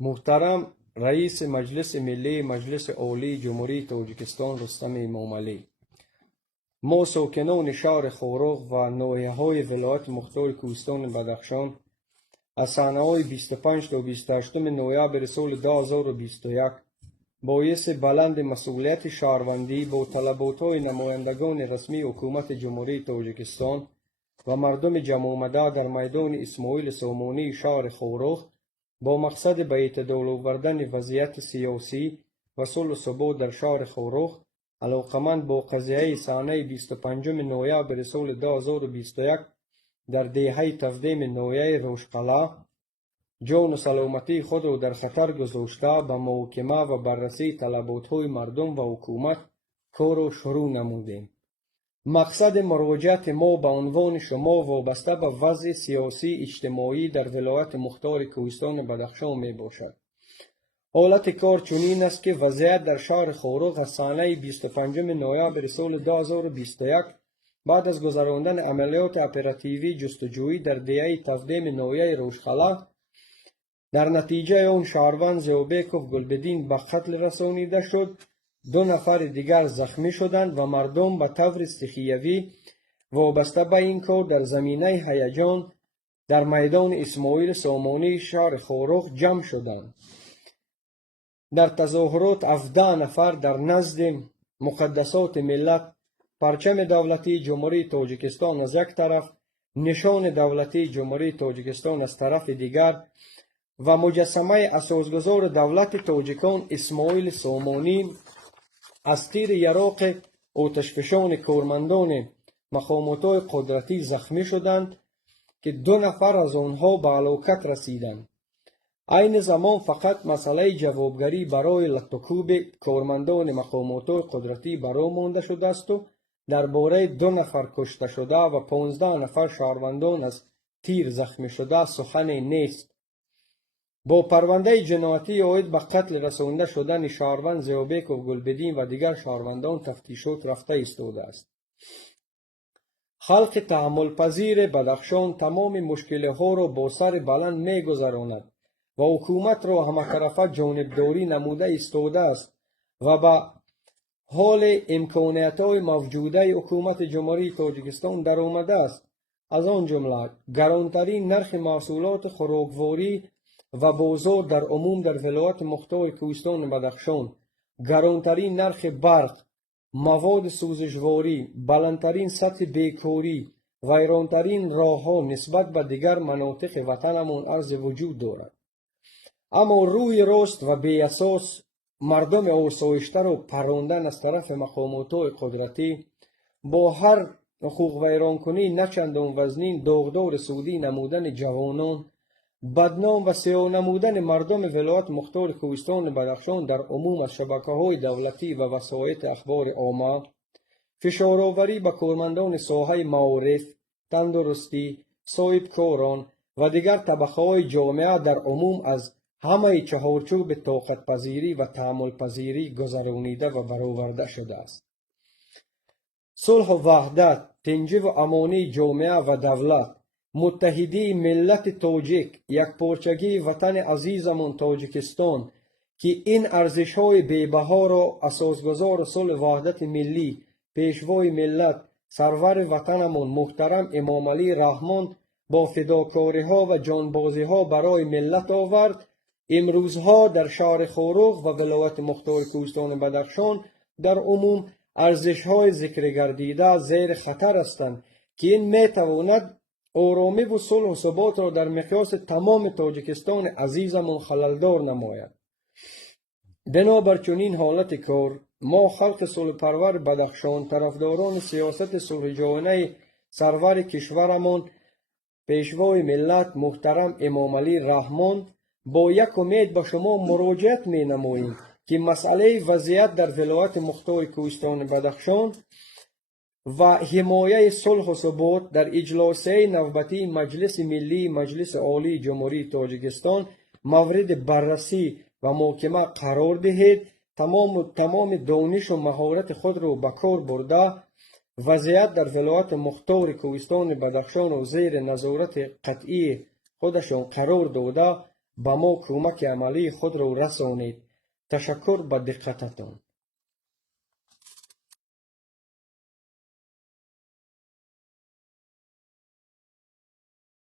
محترم رئیس مجلس ملی مجلس عالی جمهوری تاجیکستان رستم اماملی، ما ساکنان شهر خورق و ناحیه‌های ولایت مختار کوهستان بدخشان از صحنه‌های 25 تا 28 نوامبر سال 2021 باعث بلند مسئولیت شهروندی با طلبات‌های نمایندگان رسمی حکومت جمهوری تاجیکستان و مردم جمع آمده در میدان اسماعیل سامانی شهر خورق با مقصد به اعتدال آوردن وضعیت سیاسی و صلح و ثبات در شهر خورق علاقمند با قضیه صحنه 25 نوامبر سال 2021 در دهه تفدیم نویه روشقلا جان و سلامتی خود را در خطر گذاشته به محاکمه و بررسی طلبات‌های مردم و حکومت کار را شروع نمودیم. مقصد مراجعت ما به عنوان شما وابسته به وضع سیاسی اجتماعی در ولایت مختار کوهستان بدخشان می باشد. حالت کار چنین است که وضعیت در شهر خورق از صحنه 25 نوامبر سال 2021 بعد از گذراندن عملیات اپراتیوی جستجویی در دهه تفدیم نویه روشخلا در نتیجه آن شهروند زیوبکوف گلبدین به قتل رسانیده شد، 2 نفر دیگر زخمی شدند و مردم به طور استخیوی وابسته به این کار در زمینه هیجان در میدان اسماعیل سامانی شهر خورق جمع شدند. در تظاهرات 17 نفر در نزد مقدسات ملت پرچم دولتی جمهوری تاجیکستان از یک طرف، نشان دولتی جمهوری تاجیکستان از طرف دیگر و مجسمه اساسگذار دولت تاجیکان اسماعیل سامانی از تیر یراق آتشفشان کارمندان مقامات قدرتی زخمی شدند که 2 نفر از آنها به هلاکت رسیدند. این زمان فقط مسئله جوابگری برای لطوکوب کارمندان مقامات قدرتی باقی مانده شده است و درباره 2 نفر کشته شده و 15 نفر شهروندان از تیر زخمی شده سخنی نیست. با پرونده جنایتی عاید به قتل رسانده شدن شهروند زیوبکوف گلبدین و دیگر شهروندان تفتیشات رفته ایستاده است. خلق تحمل پذیر بدخشان تمام مشکل ها را با سر بلند می گذراند و حکومت را همه‌طرفه جانبداری نموده ایستاده است و به حال امکانیت های موجوده حکومت جمهوری تاجیکستان در آمده است. از آن جمله گرانترین نرخ محصولات خوراکواری و بازار در عموم در ولایت مختار کوهستان بدخشان، گرانترین نرخ برق، مواد سوزشواری، بلندترین سطح بیکاری، ویرانترین راهها نسبت به دیگر مناطق وطنمان عرض وجود دارد. اما روی راست و بی اساس مردم آسایشته را پراندن از طرف مقامات قدرتی با هر حقوق ویران کنی نچندان وزنین داغدار سودی نمودن جوانان، بدنام و سیاه نمودن مردم ولایت مختار کوهستان بدخشان در عموم از شبکه‌های دولتی و وسایط اخبار عامه، فشارآوری به کارمندان ساحه معارف، تندرستی، صاحبکاران و دیگر طبقه‌های جامعه در عموم از همه چهارچوب طاقت پذیری و تحمل پذیری گذرانیده و برآورده شده است. صلح و وحدت، تنجی و امانی جامعه و دولت، متحدی ملت تاجیک، یکپارچگی وطن عزیزمان تاجیکستان که این ارزش‌های بی‌بها را اساسگذار صلح و وحدت ملی، پیشوای ملت، سرور وطنمان محترم امامعلی رحمان با فداکاری‌ها و جانبازی‌ها برای ملت آورد، امروزها در شهر خورق و ولایت مختار کوهستان بدخشان در عموم ارزش‌های ذکر گردیده زیر خطر هستند که این می‌تواند آرامی و صلح و ثبات را در مقیاس تمام تاجیکستان عزیزمان خللدار نماید. بنابر چنین حالت کار ما خلق صلح پرور بدخشان، طرفداران سیاست صلح جهانی سرور کشورمان پیشوای ملت محترم امامعلی رحمان با یک امید به شما مراجعت می نماییم که مسئله وضعیت در ولایت مختار کوهستان بدخشان و حمایه صلح و ثبات در اجلاسه نوبتی مجلس ملی مجلس عالی جمهوری تاجیکستان مورد بررسی و محاکمه قرار دهید. تمام دانش و مهارت خود را به کار برده وضعیت در ولایت مختار کوهستان بدخشان و زیر نظارت قطعی خودشان قرار داده با ما کمک عملی خود را رسانید. تشکر به دقتتان.